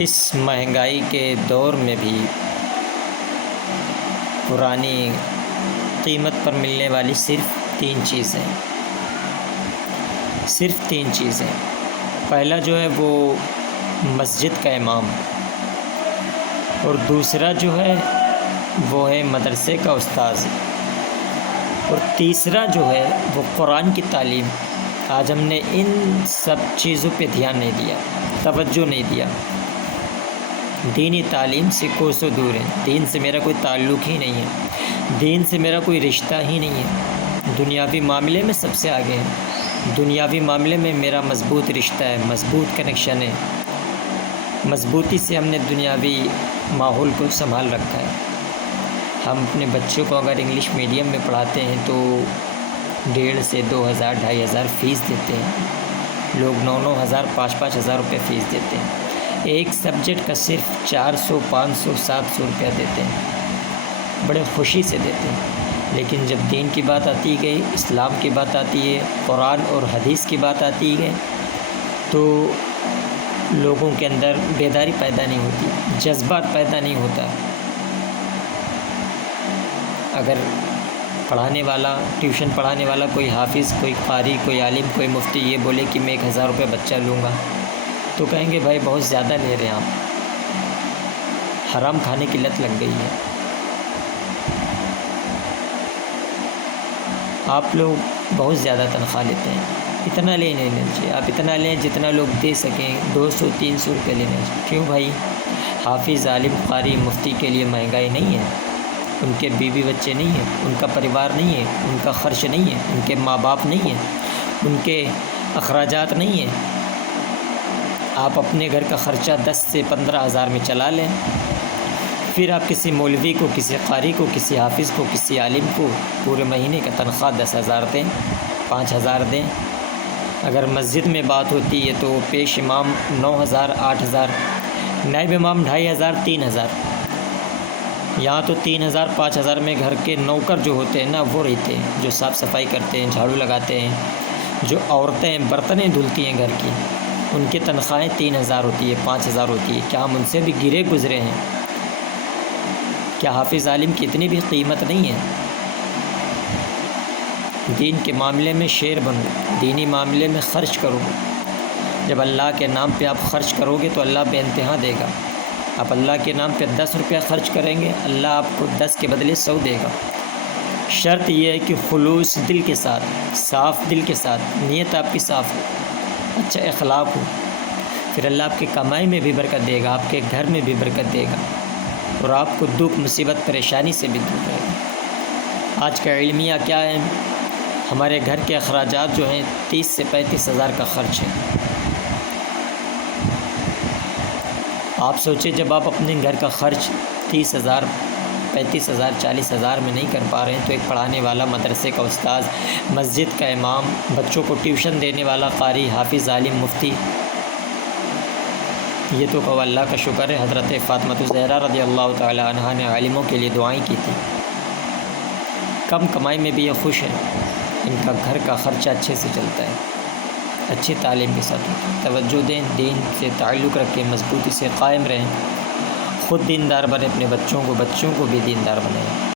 اس مہنگائی کے دور میں بھی پرانی قیمت پر ملنے والی صرف تین چیزیں پہلا جو ہے وہ مسجد کا امام، اور دوسرا جو ہے وہ ہے مدرسے کا استاذ، اور تیسرا جو ہے وہ قرآن کی تعلیم۔ آج ہم نے ان سب چیزوں پہ دھیان نہیں دیا، توجہ نہیں دیا، دینی تعلیم سے کوسوں دور ہیں۔ دین سے میرا کوئی تعلق ہی نہیں ہے، دین سے میرا کوئی رشتہ ہی نہیں ہے۔ دنیاوی معاملے میں سب سے آگے ہیں، دنیاوی معاملے میں میرا مضبوط رشتہ ہے، مضبوط کنیکشن ہے، مضبوطی سے ہم نے دنیاوی ماحول کو سنبھال رکھا ہے۔ ہم اپنے بچوں کو اگر انگلش میڈیم میں پڑھاتے ہیں تو 1,500 سے 2,000 2,500 فیس دیتے ہیں، لوگ 9,000 5,000 روپے فیس دیتے ہیں۔ ایک سبجیکٹ کا صرف 400 500 700 روپیہ دیتے ہیں، بڑے خوشی سے دیتے ہیں۔ لیکن جب دین کی بات آتی ہے، اسلام کی بات آتی ہے، قرآن اور حدیث کی بات آتی ہے تو لوگوں کے اندر بیداری پیدا نہیں ہوتی، جذبات پیدا نہیں ہوتا۔ اگر پڑھانے والا، ٹیوشن پڑھانے والا کوئی حافظ، کوئی قاری، کوئی عالم، کوئی مفتی یہ بولے کہ میں 1,000 روپے بچہ لوں گا تو کہیں گے بھائی بہت زیادہ لے رہے ہیں آپ، حرام کھانے کی لت لگ گئی ہے۔ آپ لوگ بہت زیادہ تنخواہ لیتے ہیں، اتنا نہیں لینا چاہیے۔ آپ اتنا لیں جتنا لوگ دے سکیں، 200 300 روپے لینا چاہیے۔ کیوں بھائی؟ حافظ، عالم، قاری، مفتی کے لیے مہنگائی نہیں ہے، ان کے بیوی بچے نہیں ہیں، ان کا پریوار نہیں ہے، ان کا خرچ نہیں ہے، ان کے ماں باپ نہیں ہیں، ان کے اخراجات نہیں ہیں۔ آپ اپنے گھر کا خرچہ 10 سے 15,000 میں چلا لیں، پھر آپ کسی مولوی کو، کسی قاری کو، کسی حافظ کو، کسی عالم کو پورے مہینے کا تنخواہ 10,000 دیں، 5,000 دیں۔ اگر مسجد میں بات ہوتی ہے تو پیش امام 9,000 8,000، نائب امام 2,500 3,000۔ یہاں تو 3,000 5,000 میں گھر کے نوکر جو ہوتے ہیں نا وہ رہتے ہیں، جو صاف صفائی کرتے ہیں، جھاڑو لگاتے ہیں، جو عورتیں برتنیں دھلتی ہیں گھر کی، ان کی تنخواہیں 3,000 ہوتی ہے، 5,000 ہوتی ہے۔ کیا ہم ان سے بھی گرے گزرے ہیں؟ کیا حافظ عالم کی اتنی بھی قیمت نہیں ہے؟ دین کے معاملے میں شیر بنو، دینی معاملے میں خرچ کرو۔ جب اللہ کے نام پہ آپ خرچ کرو گے تو اللہ بے انتہا دے گا۔ آپ اللہ کے نام پہ 10 روپیہ خرچ کریں گے، اللہ آپ کو 10 کے بدلے 100 دے گا۔ شرط یہ ہے کہ خلوص دل کے ساتھ، صاف دل کے ساتھ، نیت آپ کی صاف ہو، اچھا اخلاق ہو، پھر اللہ آپ کی کمائی میں بھی برکت دے گا، آپ کے گھر میں بھی برکت دے گا، اور آپ کو دکھ مصیبت پریشانی سے بھی دور رہے گا۔ آج کا علمیہ کیا ہے؟ ہمارے گھر کے اخراجات جو ہیں 30 سے 35,000 کا خرچ ہے۔ آپ سوچیں جب آپ اپنے گھر کا خرچ 30,000 35,000 40,000 میں نہیں کر پا رہے ہیں تو ایک پڑھانے والا، مدرسے کا استاذ، مسجد کا امام، بچوں کو ٹیوشن دینے والا قاری، حافظ، عالم، مفتی، یہ تو کہ اللہ کا شکر ہے۔ حضرت فاطمہ الزہرا رضی اللہ تعالی عنہا نے عالموں کے لیے دعائیں کی تھی۔ کم کمائی میں بھی یہ خوش ہیں، ان کا گھر کا خرچہ اچھے سے چلتا ہے، اچھی تعلیم کے ساتھ توجہ دیں، دین سے تعلق رکھیں، مضبوطی سے قائم رہیں، خود دیندار بنیں، اپنے بچوں کو بھی دیندار بنائیں۔